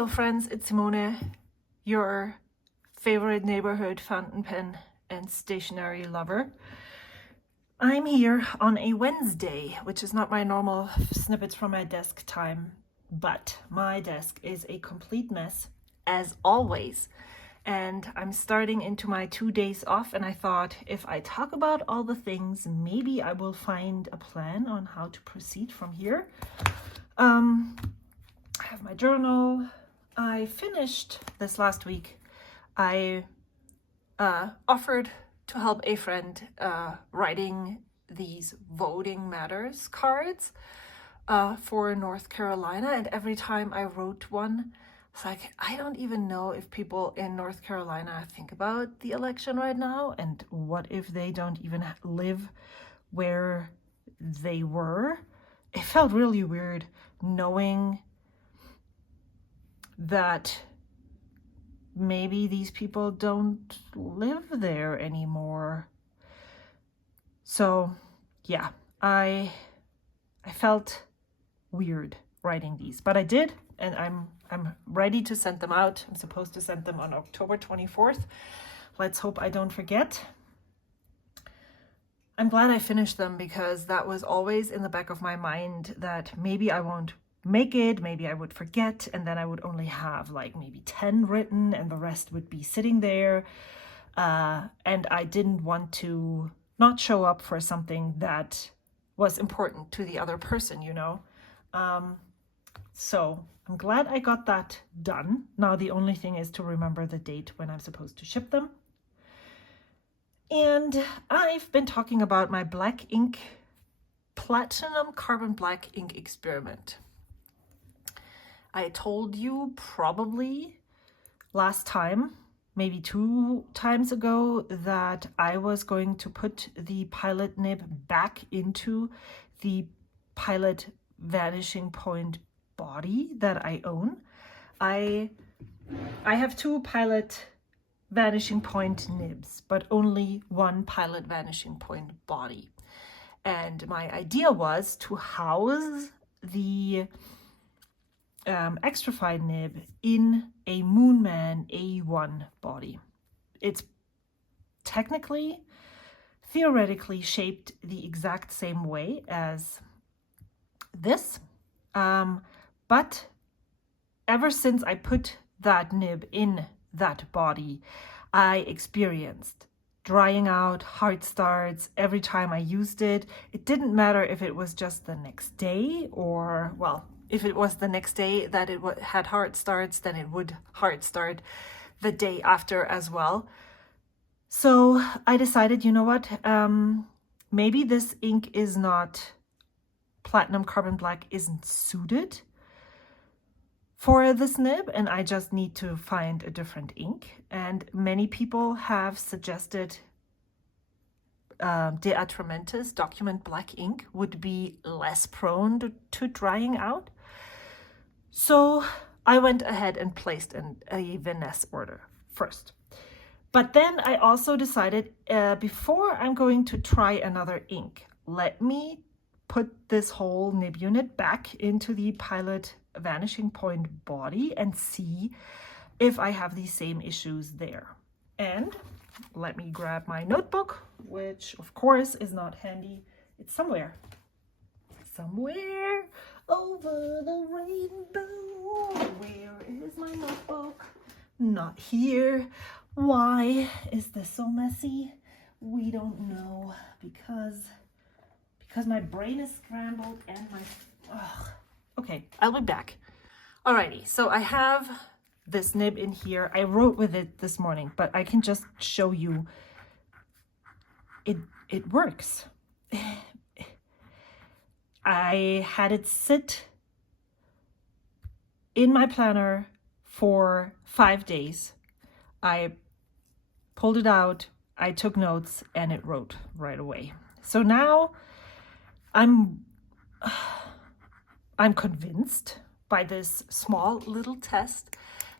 Hello friends, it's Simone, your favorite neighborhood fountain pen and stationery lover. I'm here on a Wednesday, which is not my normal snippets from my desk time, but my desk is a complete mess, as always. And I'm starting into my 2 days off, and I thought if I talk about all the things, maybe I will find a plan on how to proceed from here. I have my journal. I finished this last week. I offered to help a friend writing these Voting Matters cards for North Carolina, and every time I wrote one, it's like, I don't even know if people in North Carolina think about the election right now, and what if they don't even live where they were. It felt really weird knowing that maybe these people don't live there anymore. So yeah, I felt weird writing these, but I did, and I'm ready to send them out. I'm supposed to send them on October 24th. Let's hope I don't forget. I'm glad I finished them, because that was always in the back of my mind that maybe I won't make it, maybe I would forget, and then I would only have like maybe 10 written and the rest would be sitting there. And I didn't want to not show up for something that was important to the other person, you know. So I'm glad I got that done. Now the only thing is to remember the date when I'm supposed to ship them. And I've been talking about my black ink, platinum carbon black ink experiment. I told you probably last time, maybe 2 times ago, that I was going to put the Pilot nib back into the Pilot Vanishing Point body that I own. I have 2 Pilot Vanishing Point nibs, but only 1 Pilot Vanishing Point body. And my idea was to house the extra fine nib in a Moonman A1 body. It's technically, theoretically shaped the exact same way as this, but ever since I put that nib in that body, I experienced drying out, hard starts every time I used it. It didn't matter if it was just the next day, or, well, if it was the next day that it had hard starts, then it would hard start the day after as well. So I decided, you know what, maybe this ink is not, platinum carbon black isn't suited for this nib, and I just need to find a different ink. And many people have suggested De Atramentis document black ink would be less prone to drying out. So I went ahead and placed a Vanessa order first. But then I also decided, before I'm going to try another ink, let me put this whole nib unit back into the Pilot Vanishing Point body and see if I have these same issues there. And let me grab my notebook, which of course is not handy. It's somewhere over the rainbow. Where is my notebook? Not here. Why is this so messy? We don't know, because my brain is scrambled and okay, I'll be back. Alrighty, so I have this nib in here. I wrote with it this morning, but I can just show you it works. I had it sit in my planner for 5 days. I pulled it out, I took notes, and it wrote right away. So now I'm convinced by this small little test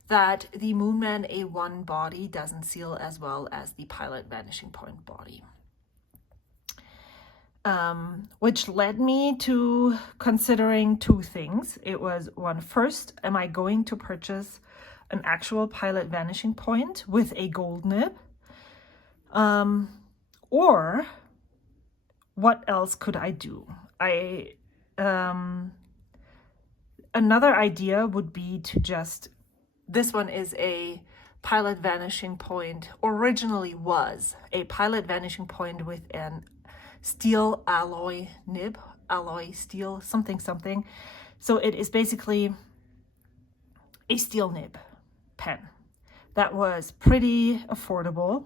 that the Moonman A1 body doesn't seal as well as the Pilot Vanishing Point body. which led me to considering two things. It was one, first, am I going to purchase an actual Pilot Vanishing Point with a gold nib? Or what else could I do? Another idea would be to just, this one is a Pilot Vanishing Point, originally was a Pilot Vanishing Point with an steel alloy nib, alloy steel, something. So it is basically a steel nib pen that was pretty affordable,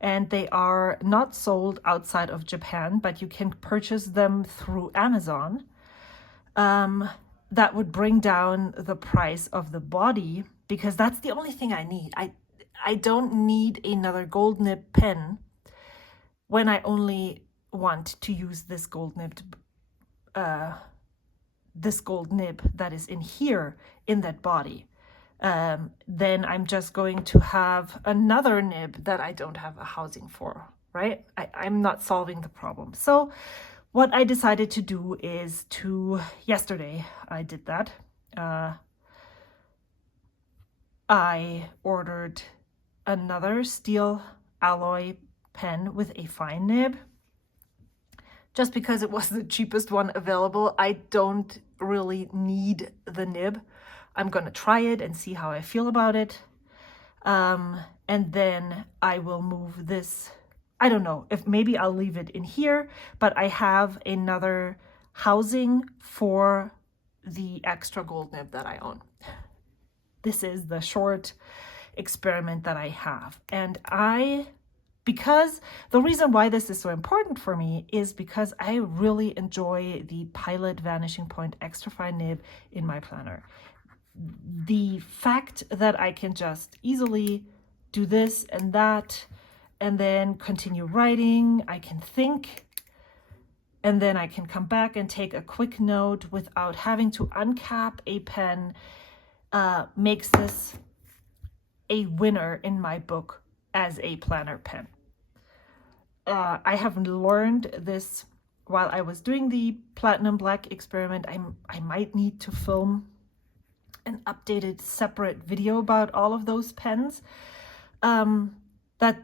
and they are not sold outside of Japan, but you can purchase them through Amazon. That would bring down the price of the body, because that's the only thing I need. I don't need another gold nib pen when I only want to use this gold nib that is in here, in that body. Then I'm just going to have another nib that I don't have a housing for, right? I'm not solving the problem. So what I decided to do is yesterday I did that. I ordered another steel alloy pen with a fine nib, just because it was the cheapest one available. I don't really need the nib. I'm going to try it and see how I feel about it. And then I will move this. I don't know if maybe I'll leave it in here, but I have another housing for the extra gold nib that I own. This is the short experiment that I have. And because the reason why this is so important for me is because I really enjoy the Pilot Vanishing Point extra fine nib in my planner. The fact that I can just easily do this and that, and then continue writing, I can think, and then I can come back and take a quick note without having to uncap a pen, makes this a winner in my book as a planner pen. I have learned this while I was doing the Platinum Black experiment. I might need to film an updated separate video about all of those pens. That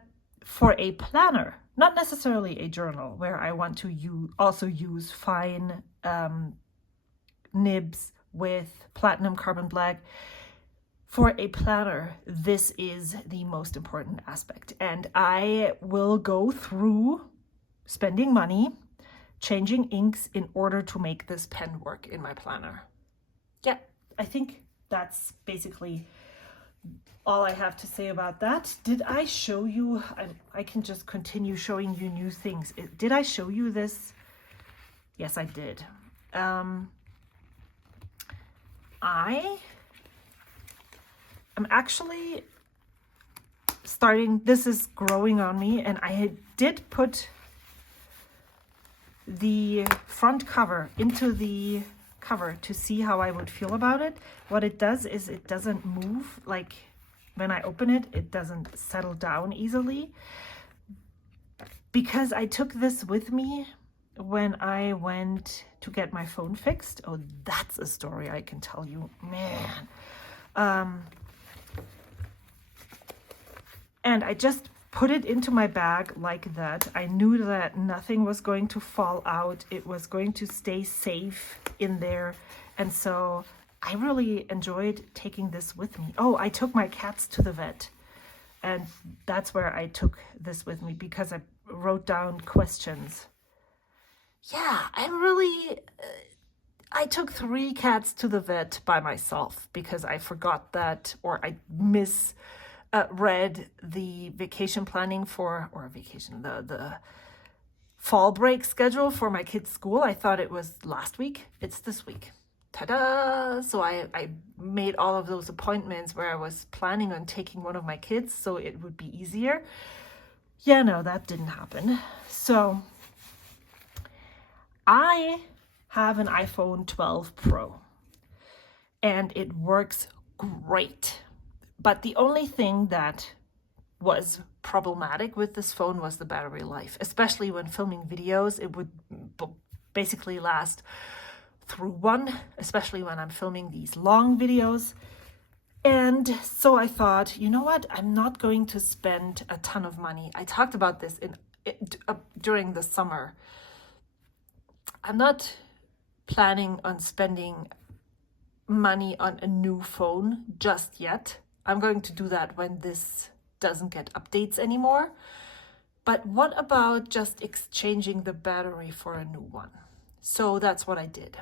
for a planner, not necessarily a journal, where I want to also use fine nibs with platinum carbon black. For a planner, this is the most important aspect. And I will go through spending money, changing inks in order to make this pen work in my planner. Yeah, I think that's basically all I have to say about that. Did I show you? I can just continue showing you new things. Did I show you this? Yes, I did. I'm actually starting, this is growing on me, and I did put the front cover into the cover to see how I would feel about it. What it does is it doesn't move, like when I open it, it doesn't settle down easily. Because I took this with me when I went to get my phone fixed. Oh, that's a story I can tell you, man. And I just put it into my bag like that. I knew that nothing was going to fall out. It was going to stay safe in there. And so I really enjoyed taking this with me. Oh, I took my cats to the vet. And that's where I took this with me, because I wrote down questions. Yeah, I took 3 cats to the vet by myself because I forgot that, or I read the vacation planning the fall break schedule for my kids' school. I thought it was last week. It's this week. Ta-da! So I made all of those appointments where I was planning on taking one of my kids so it would be easier. Yeah, no, that didn't happen. So I have an iPhone 12 Pro and it works great. But the only thing that was problematic with this phone was the battery life, especially when filming videos. It would basically last through one, especially when I'm filming these long videos. And so I thought, you know what, I'm not going to spend a ton of money. I talked about this during the summer. I'm not planning on spending money on a new phone just yet. I'm going to do that when this doesn't get updates anymore. But what about just exchanging the battery for a new one? So that's what I did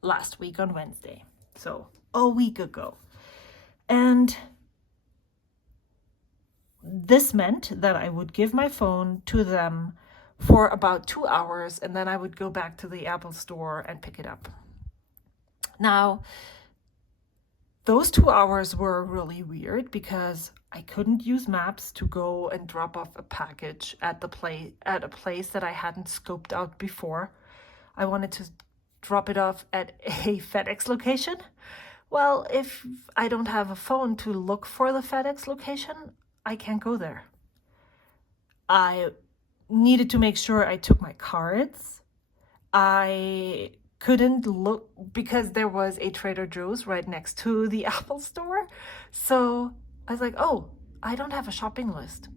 last week on Wednesday. So a week ago. And this meant that I would give my phone to them for about 2 hours, and then I would go back to the Apple store and pick it up. Now, those 2 hours were really weird because I couldn't use maps to go and drop off a package at a place that I hadn't scoped out before. I wanted to drop it off at a FedEx location. Well, if I don't have a phone to look for the FedEx location, I can't go there. I needed to make sure I took my cards. I couldn't look because there was a Trader Joe's right next to the Apple store. So I was like, oh, I don't have a shopping list.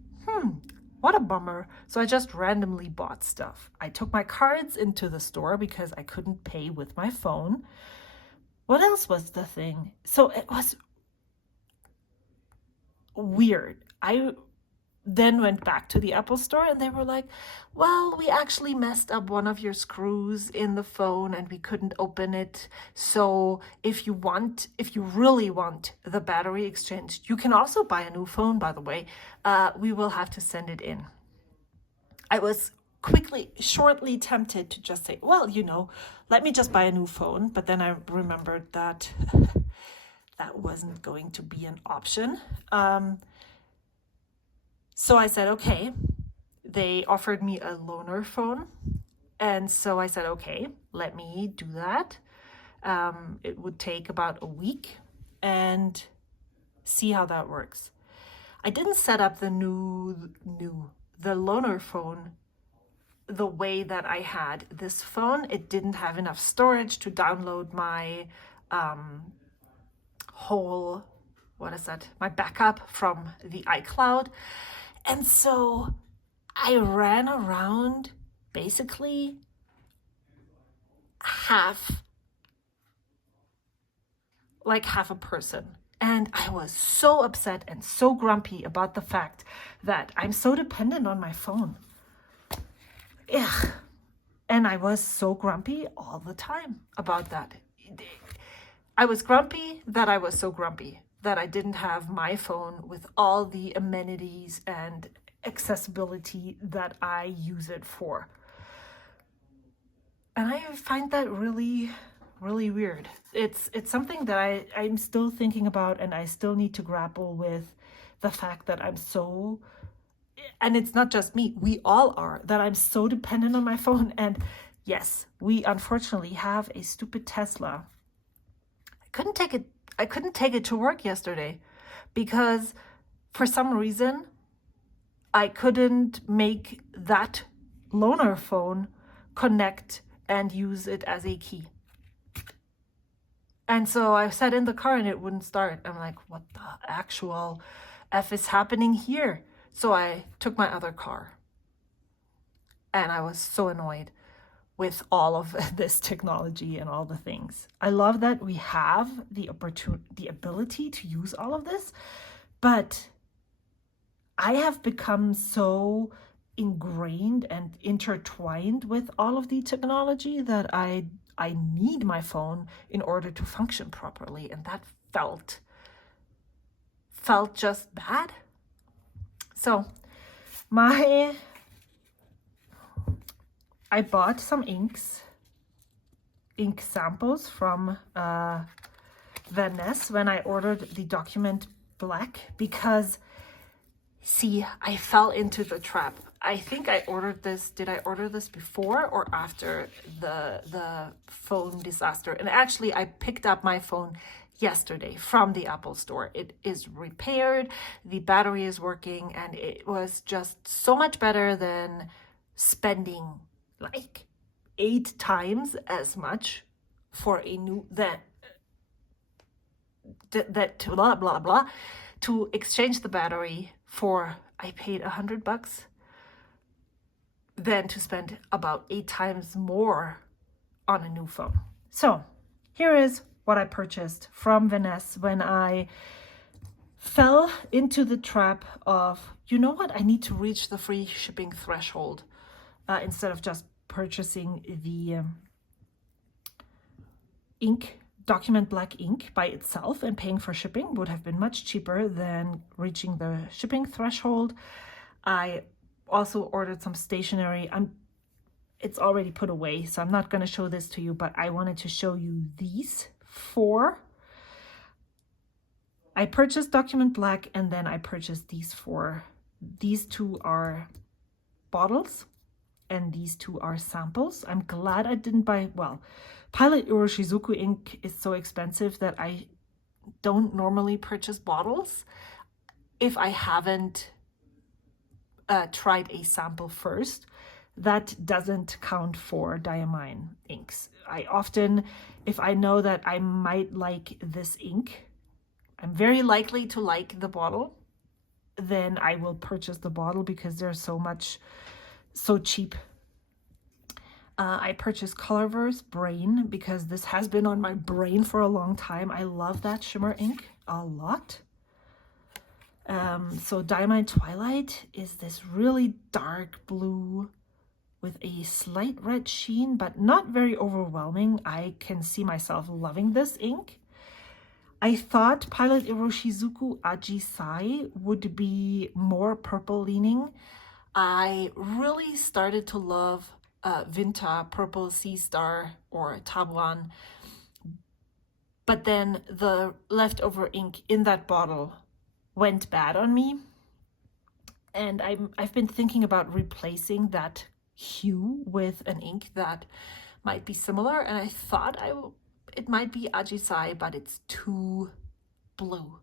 What a bummer. So I just randomly bought stuff. I took my cards into the store because I couldn't pay with my phone. What else was the thing? So it was weird. I then went back to the Apple store and they were like, well, we actually messed up one of your screws in the phone and we couldn't open it. So if you really want the battery exchanged, you can also buy a new phone, by the way. We will have to send it in. I was shortly tempted to just say, well, let me just buy a new phone. But then I remembered that that wasn't going to be an option. So I said, okay. They offered me a loaner phone. And so I said, okay, let me do that. It would take about a week and see how that works. I didn't set up the loaner phone the way that I had this phone. It didn't have enough storage to download my my backup from the iCloud. And so I ran around basically half a person. And I was so upset and so grumpy about the fact that I'm so dependent on my phone. Ugh. And I was so grumpy all the time about that. I was grumpy that I was so grumpy that I didn't have my phone with all the amenities and accessibility that I use it for. And I find that really, really weird. It's something that I'm still thinking about, and I still need to grapple with the fact that I'm so, and it's not just me, we all are, that I'm so dependent on my phone. And yes, we unfortunately have a stupid Tesla. I couldn't take it to work yesterday because for some reason I couldn't make that loaner phone connect and use it as a key. And so I sat in the car and it wouldn't start. I'm like, what the actual F is happening here? So I took my other car and I was so annoyed with all of this technology and all the things. I love that we have the ability to use all of this, but I have become so ingrained and intertwined with all of the technology that I need my phone in order to function properly, and that felt just bad. So I bought some ink samples from Van Ness when I ordered the document black because, see, I fell into the trap. I think I ordered this. Did I order this before or after the phone disaster? And actually, I picked up my phone yesterday from the Apple store. It is repaired, the battery is working, and it was just so much better than spending like 8 times as much for a new that blah blah blah to exchange the battery for, I paid $100 than to spend about 8 times more on a new phone. So here is what I purchased from Vanessa when I fell into the trap of, you know what, I need to reach the free shipping threshold instead of just purchasing the ink, document black ink by itself, and paying for shipping would have been much cheaper than reaching the shipping threshold. I also ordered some stationery. It's already put away, so I'm not going to show this to you, but I wanted to show you these 4. I purchased document black, and then I purchased these 4. These 2 are bottles and these 2 are samples. I'm glad I didn't buy, well, Pilot Uroshizuku ink is so expensive that I don't normally purchase bottles if I haven't tried a sample first. That doesn't count for diamine inks. I often, if I know that I might like this ink, I'm very likely to like the bottle, then I will purchase the bottle because they're so cheap. I purchased Colorverse Brain because this has been on my brain for a long time. I love that shimmer ink a lot. So Diamine Twilight is this really dark blue with a slight red sheen, but not very overwhelming. I can see myself loving this ink. I thought Pilot Uroshizuku Ajisai would be more purple leaning. I really started to love Vinta Purple Sea Star or Tabuan, but then the leftover ink in that bottle went bad on me, and I've been thinking about replacing that hue with an ink that might be similar, and I thought it might be Ajisai, but it's too blue.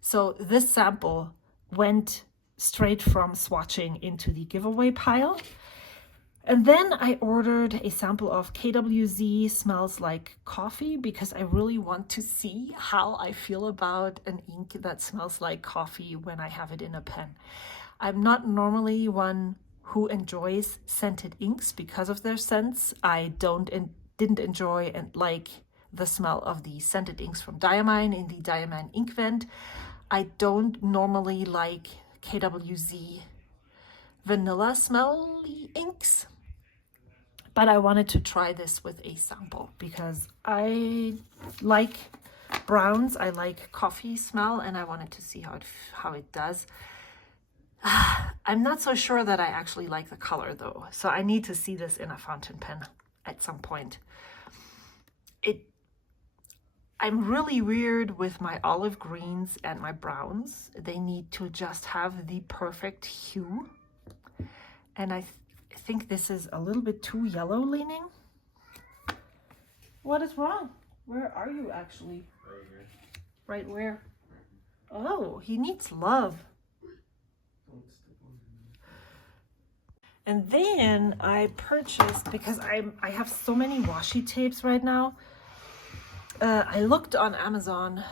So this sample went straight from swatching into the giveaway pile. And then I ordered a sample of KWZ Smells Like Coffee because I really want to see how I feel about an ink that smells like coffee when I have it in a pen. I'm not normally one who enjoys scented inks because of their scents. I didn't enjoy and like the smell of the scented inks from Diamine in the Diamine ink vent. I don't normally like KWZ vanilla smelly inks, but I wanted to try this with a sample because I like browns, I like coffee smell, and I wanted to see how it does. I'm not so sure that I actually like the color though, so I need to see this in a fountain pen at some point. I'm really weird with my olive greens and my browns. They need to just have the perfect hue, and I think this is a little bit too yellow leaning. What is wrong? Where are you actually? Right here. Right where? Oh, he needs love. And then I purchased, because I have so many washi tapes right now, I looked on Amazon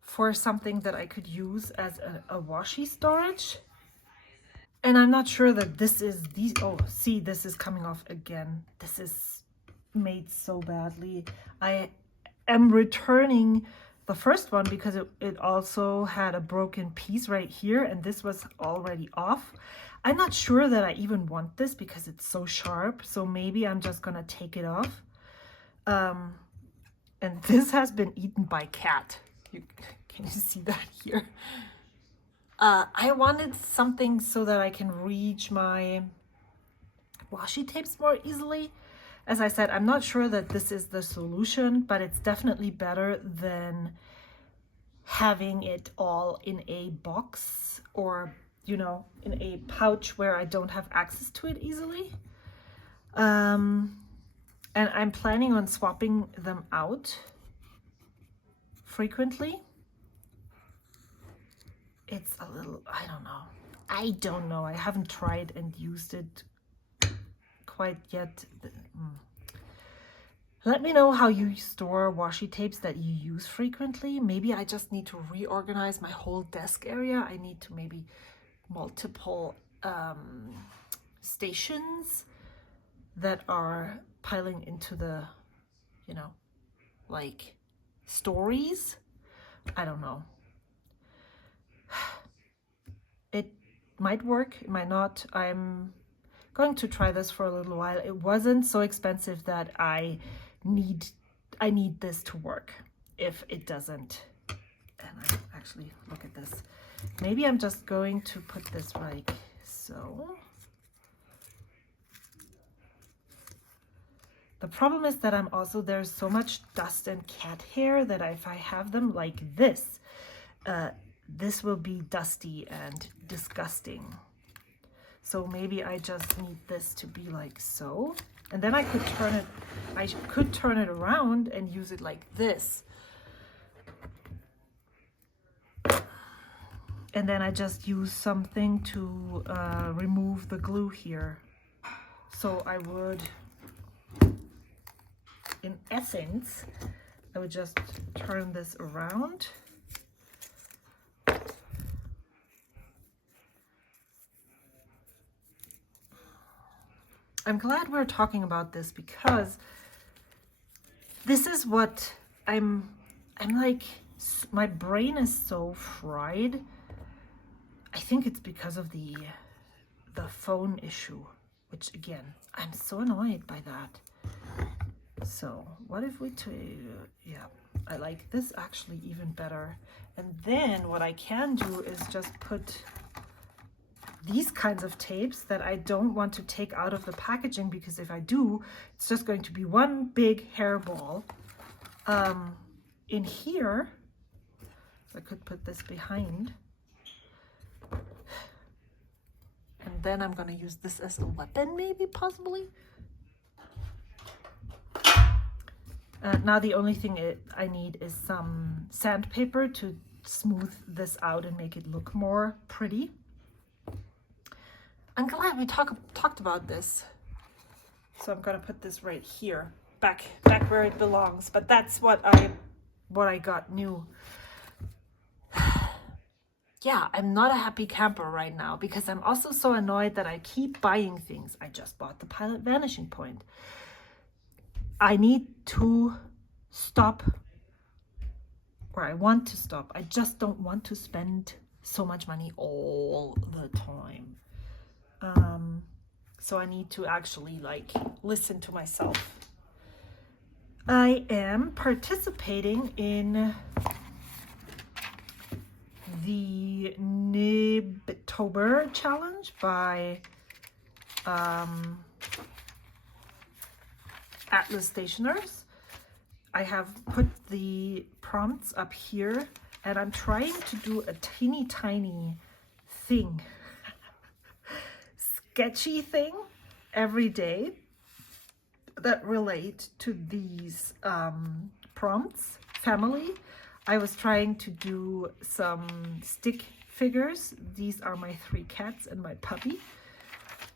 for something that I could use as a washi storage. And I'm not sure that this is these. Oh, see, this is coming off again. This is made so badly. I am returning the first one because it also had a broken piece right here, and this was already off. I'm not sure that I even want this because it's so sharp, so maybe I'm just gonna take it off. And this has been eaten by cat. Can you see that here? I wanted something so that I can reach my washi tapes more easily. As I said, I'm not sure that this is the solution, but it's definitely better than having it all in a box or, you know, in a pouch where I don't have access to it easily. And I'm planning on swapping them out frequently. It's a little, I don't know. I haven't tried and used it quite yet. Let me know how you store washi tapes that you use frequently. Maybe I just need to reorganize my whole desk area. I need to maybe multiple stations that are piling into the, you know, like stories. I don't know. It might work, it might not. I'm going to try this for a little while. It wasn't so expensive that I need this to work. If it doesn't, and I actually look at this, maybe I'm just going to put this like so. The problem is that there's so much dust and cat hair that if I have them like this, this will be dusty and disgusting. So maybe I just need this to be like so. And then I could turn it around and use it like this. And then I just use something to remove the glue here. So I would, in essence, I would just turn this around. I'm glad we're talking about this because this is what I'm like, my brain is so fried. I think it's because of the phone issue, which again, I'm so annoyed by that. So what if we yeah, I like this actually even better. And then what I can do is just put these kinds of tapes that I don't want to take out of the packaging, because if I do, it's just going to be one big hairball in here. So I could put this behind. And then I'm going to use this as a weapon, maybe, possibly. Now the only thing I need is some sandpaper to smooth this out and make it look more pretty. I'm glad we talked about this. So I'm gonna put this right here, back where it belongs. But that's what I got new. Yeah, I'm not a happy camper right now because I'm also so annoyed that I keep buying things. I just bought the Pilot Vanishing Point. I need to stop, or I want to stop. I just don't want to spend so much money all the time. So I need to actually like listen to myself. I am participating in the Nibtober challenge by Atlas Stationers. I have put the prompts up here and I'm trying to do a teeny tiny thing, sketchy thing every day that relate to these prompts. Family. I was trying to do some stick figures. These are my 3 cats and my puppy.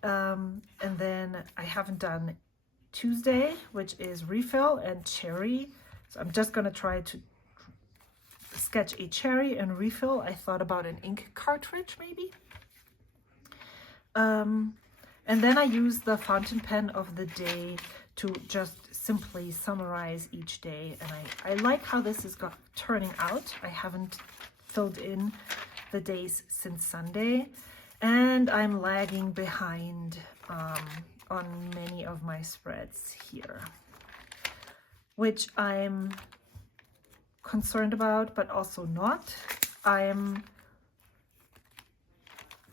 And then I haven't done Tuesday, which is refill and cherry. So I'm just going to try to sketch a cherry and refill. I thought about an ink cartridge maybe. And then I use the fountain pen of the day to just simply summarize each day. And I like how this is turning out. I haven't filled in the days since Sunday, and I'm lagging behind on many of my spreads here, which I'm concerned about, but also not. I'm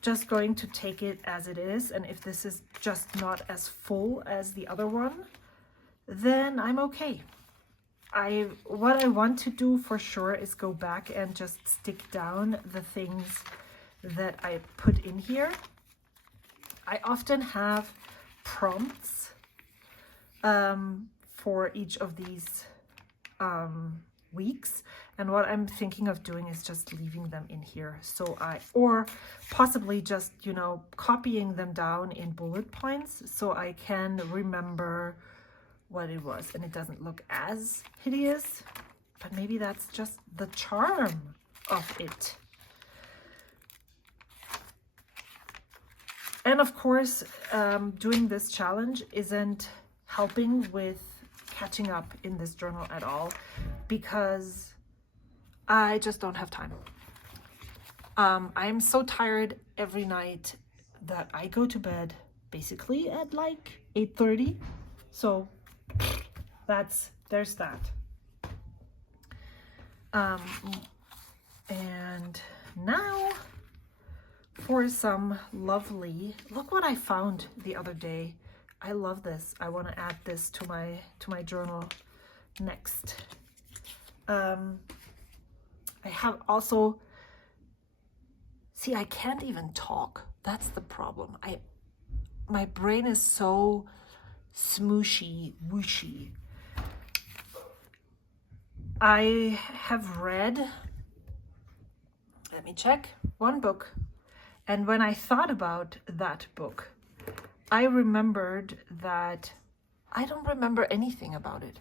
just going to take it as it is, and if this is just not as full as the other one, then I'm okay. What I want to do for sure is go back and just stick down the things that I put in here. I often have prompts for each of these weeks, And what I'm thinking of doing is just leaving them in here. Or possibly just, you know, copying them down in bullet points so I can remember what it was and it doesn't look as hideous. But maybe that's just the charm of it. And of course, doing this challenge isn't helping with catching up in this journal at all, because I just don't have time. I'm so tired every night that I go to bed basically at like 8:30. So there's that. And now for some lovely, look what I found the other day. I love this. I want to add this to my journal next. I have also, see, I can't even talk. That's the problem. My brain is so smooshy, whooshy. I have read, let me check, one book. And when I thought about that book, I remembered that I don't remember anything about it.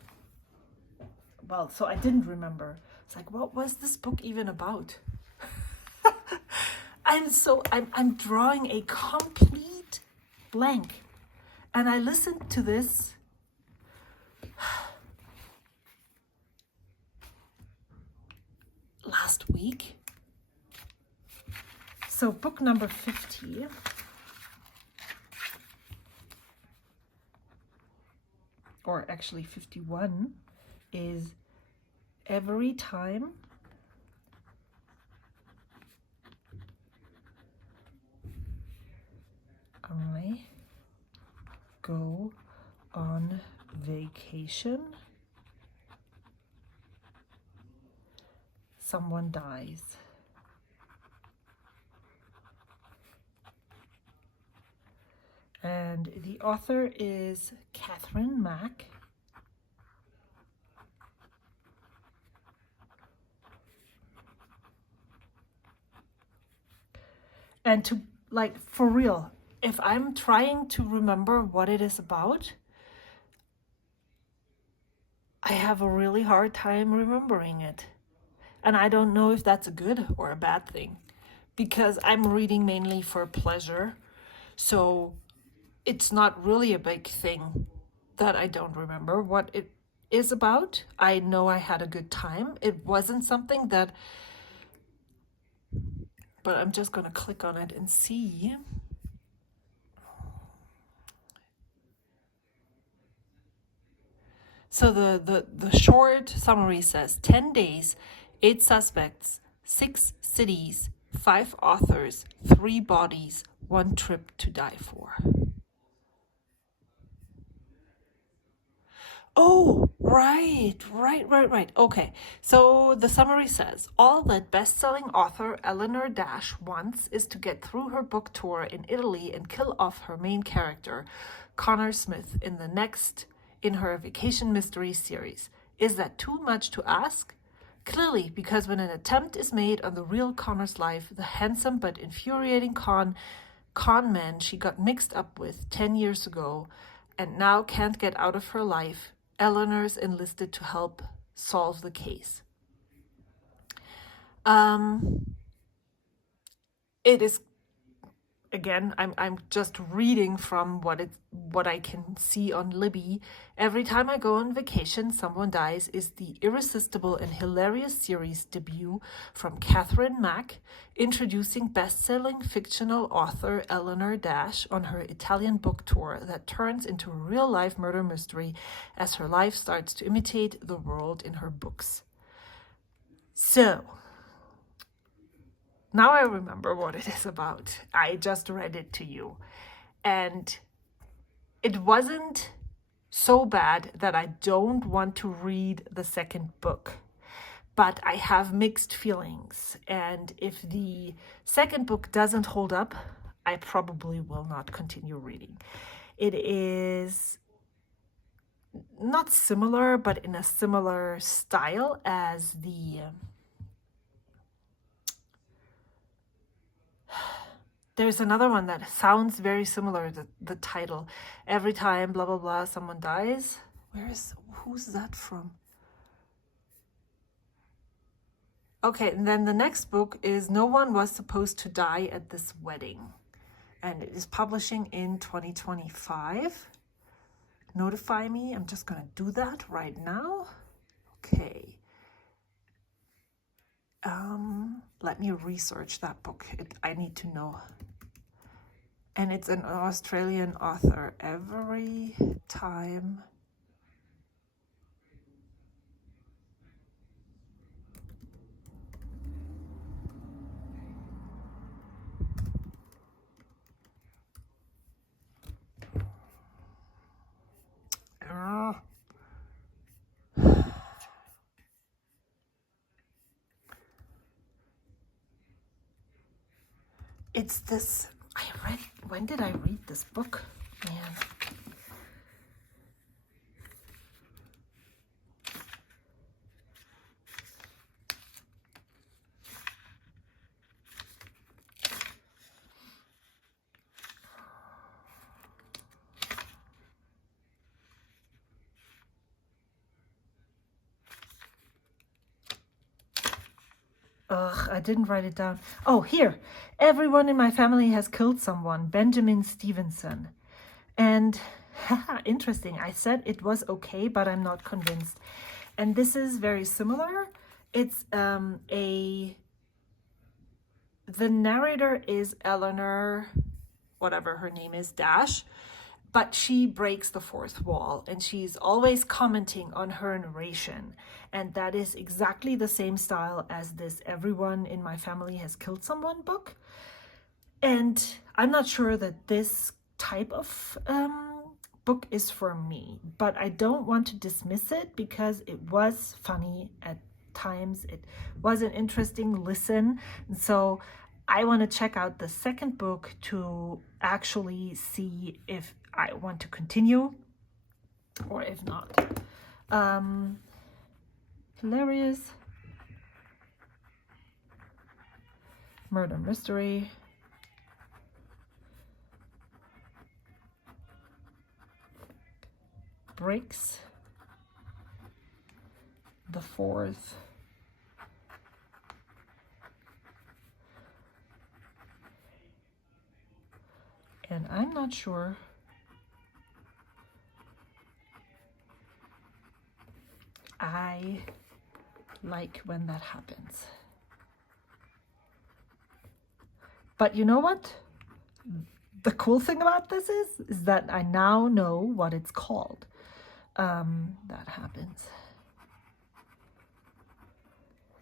Well, so I didn't remember. It's like, what was this book even about? I'm drawing a complete blank. And I listened to this last week. So book number 50. Or actually 51 is Every Time I Go on Vacation, Someone Dies. And the author is Catherine Mack. And to, like, for real, if I'm trying to remember what it is about, I have a really hard time remembering it. And I don't know if that's a good or a bad thing, because I'm reading mainly for pleasure. So it's not really a big thing that I don't remember what it is about. I know I had a good time. It wasn't something that, but I'm just going to click on it and see. So the short summary says 10 days, 8 suspects, 6 cities, 5 authors, 3 bodies, 1 trip to die for. Oh, right. Okay, so the summary says, all that best-selling author Eleanor Dash wants is to get through her book tour in Italy and kill off her main character, Connor Smith, in her vacation mystery series. Is that too much to ask? Clearly, because when an attempt is made on the real Connor's life, the handsome but infuriating con man she got mixed up with 10 years ago and now can't get out of her life, Eleanor's enlisted to help solve the case. It is, again, I'm just reading from what I can see on Libby. Every Time I Go on Vacation, Someone Dies is the irresistible and hilarious series debut from Catherine Mack, introducing best-selling fictional author Eleanor Dash on her Italian book tour that turns into a real-life murder mystery as her life starts to imitate the world in her books. So, now I remember what it is about. I just read it to you. And it wasn't so bad that I don't want to read the second book. But I have mixed feelings. And if the second book doesn't hold up, I probably will not continue reading. It is not similar, but in a similar style as the there's another one that sounds very similar, the title. Every time blah blah blah someone dies. Who's that from? Okay, and then the next book is No One Was Supposed to Die at This Wedding, and it is publishing in 2025. Notify me. I'm just gonna do that right now. Okay. Let me research that book. I need to know. And it's an Australian author. Every time. It's this, when did I read this book? Man. Ugh, I didn't write it down. Oh, here. Everyone in my family has killed someone. Benjamin Stevenson. And, interesting. I said it was okay, but I'm not convinced. And this is very similar. It's the narrator is Eleanor, whatever her name is, Dash. But she breaks the fourth wall and she's always commenting on her narration. And that is exactly the same style as this Everyone in My Family Has Killed Someone book. And I'm not sure that this type of book is for me, but I don't want to dismiss it because it was funny at times. It was an interesting listen. And so I want to check out the second book to actually see if I want to continue or if not. Hilarious. Murder mystery. Breaks the fourth. And I'm not sure I like when that happens. But you know what? The cool thing about this is that I now know what it's called. That happens.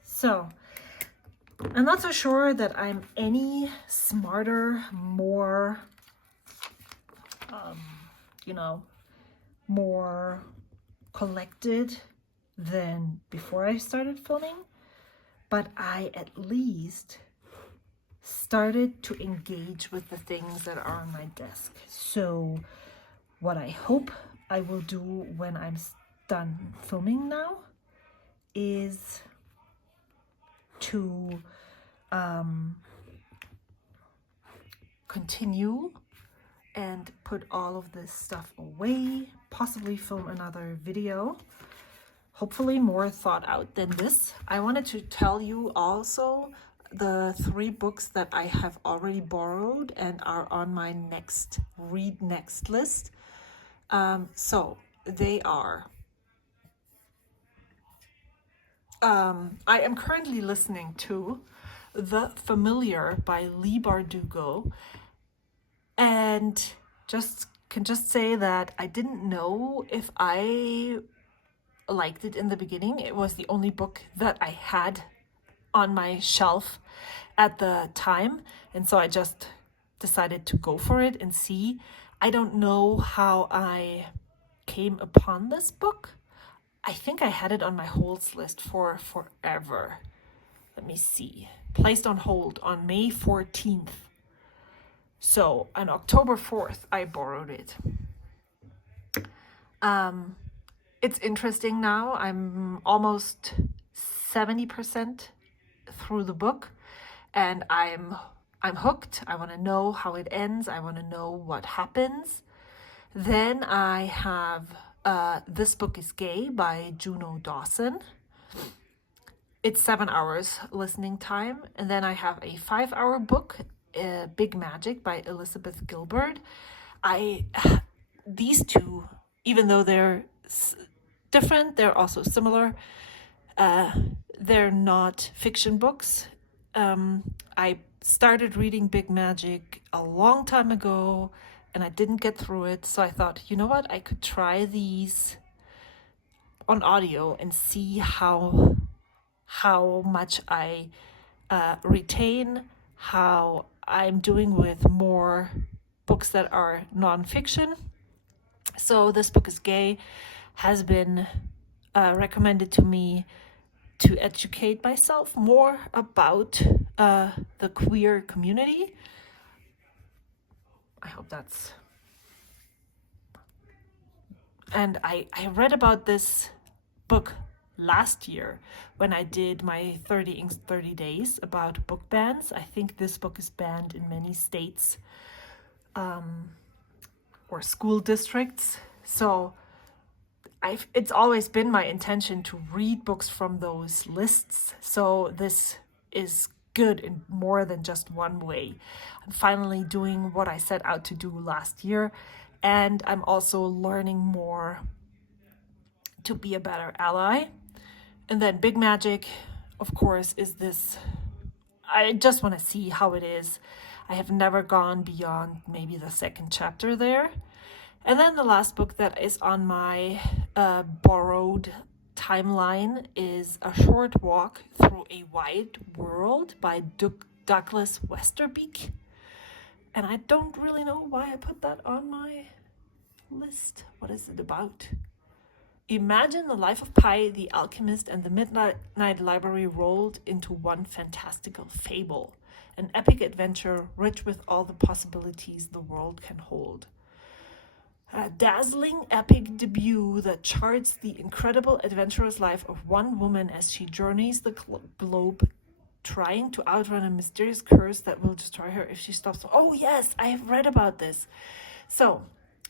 So, I'm not so sure that I'm any smarter, more, more collected than before I started filming, but I at least started to engage with the things that are on my desk. So what I hope I will do when I'm done filming now is to continue and put all of this stuff away, possibly film another video, hopefully more thought out than this. I wanted to tell you also the 3 books that I have already borrowed and are on my read next list. So they are, I am currently listening to The Familiar by Liebe, and can just say that I didn't know if I liked it in the beginning. It was the only book that I had on my shelf at the time, and so I just decided to go for it and see. I don't know how I came upon this book. I think I had it on my holds list for forever. Let me see. Placed on hold on May 14th. So on October 4th, I borrowed it. it's interesting now. I'm almost 70% through the book, and I'm hooked. I want to know how it ends. I want to know what happens. Then I have This Book is Gay by Juno Dawson. It's 7 hours listening time. And then I have a 5-hour book, Big Magic by Elizabeth Gilbert. These two, even though they're different, they're also similar. They're not fiction books. I started reading Big Magic a long time ago and I didn't get through it. So I thought, you know what? I could try these on audio and see how much I retain, how I'm doing with more books that are nonfiction. So This Book is Gay has been recommended to me to educate myself more about the queer community. I hope that's... And I read about this book last year when I did my 30 in 30 days about book bans. I think this book is banned in many states or school districts. So it's always been my intention to read books from those lists. So this is good in more than just one way. I'm finally doing what I set out to do last year. And I'm also learning more to be a better ally. And then Big Magic, of course, is this. I just want to see how it is. I have never gone beyond maybe the second chapter there. And then the last book that is on my borrowed timeline is A Short Walk Through a Wide World by Douglas Westerbeek. And I don't really know why I put that on my list. What is it about? Imagine the life of Pi, the alchemist, and the Midnight Library rolled into one fantastical fable. An epic adventure rich with all the possibilities the world can hold. A dazzling epic debut that charts the incredible adventurous life of one woman as she journeys the globe, trying to outrun a mysterious curse that will destroy her if she stops. Oh yes, I have read about this. So,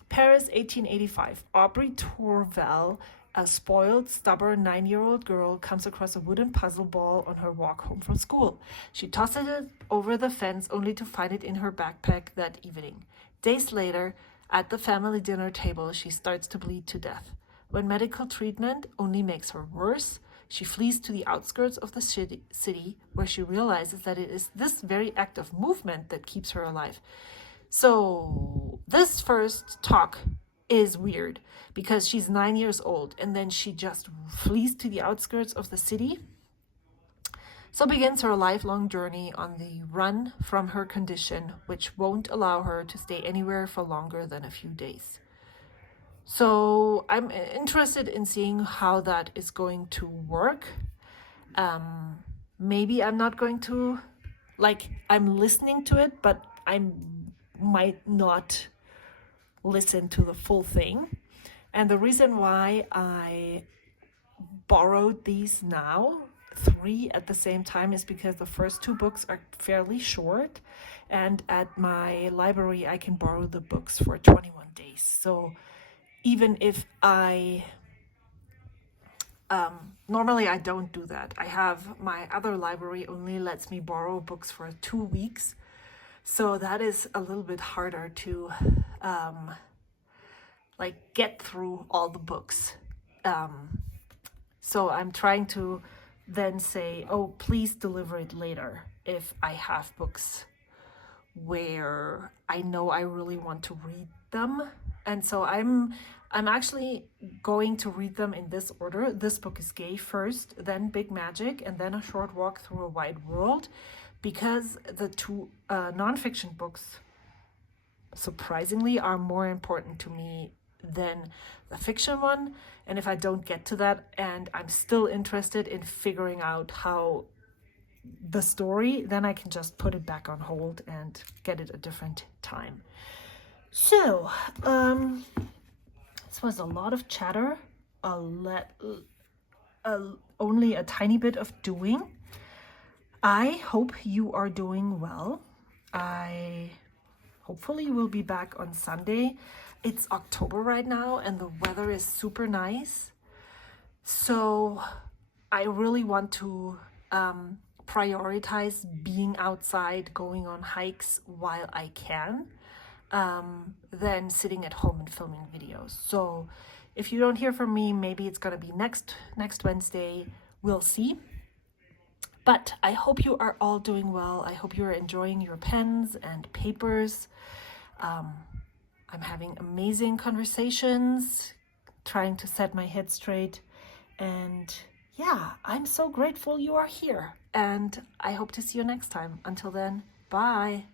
Paris, 1885. Aubrey Torval, a spoiled, stubborn 9-year-old girl, comes across a wooden puzzle ball on her walk home from school. She tosses it over the fence only to find it in her backpack that evening. Days later, at the family dinner table, she starts to bleed to death. When medical treatment only makes her worse, she flees to the outskirts of the city, where she realizes that it is this very act of movement that keeps her alive. So this first talk is weird because she's 9 years old and then she just flees to the outskirts of the city. So begins her lifelong journey on the run from her condition, which won't allow her to stay anywhere for longer than a few days. So I'm interested in seeing how that is going to work. Maybe I'm not going to, I'm listening to it, but I might not listen to the full thing. And the reason why I borrowed these now, 3 at the same time, is because the first 2 books are fairly short. And at my library, I can borrow the books for 21 days. So even if normally I don't do that. I have my other library only lets me borrow books for 2 weeks. So that is a little bit harder to get through all the books. So I'm trying to then say, oh, please deliver it later if I have books where I know I really want to read them. And so I'm actually going to read them in this order. This Book is Gay first, then Big Magic, and then A Short Walk Through a Wide World, because the 2 nonfiction books, surprisingly, are more important to me than the fiction one. And if I don't get to that and I'm still interested in figuring out how the story, then I can just put it back on hold and get it a different time. So, this was a lot of chatter only a tiny bit of doing. I hope you are doing well. I hopefully will be back on Sunday. It's October right now and the weather is super nice. So I really want to prioritize being outside, going on hikes while I can, than sitting at home and filming videos. So if you don't hear from me, maybe it's gonna be next Wednesday. We'll see. But I hope you are all doing well. I hope you're enjoying your pens and papers. I'm having amazing conversations, trying to set my head straight. And yeah, I'm so grateful you are here. And I hope to see you next time. Until then, bye.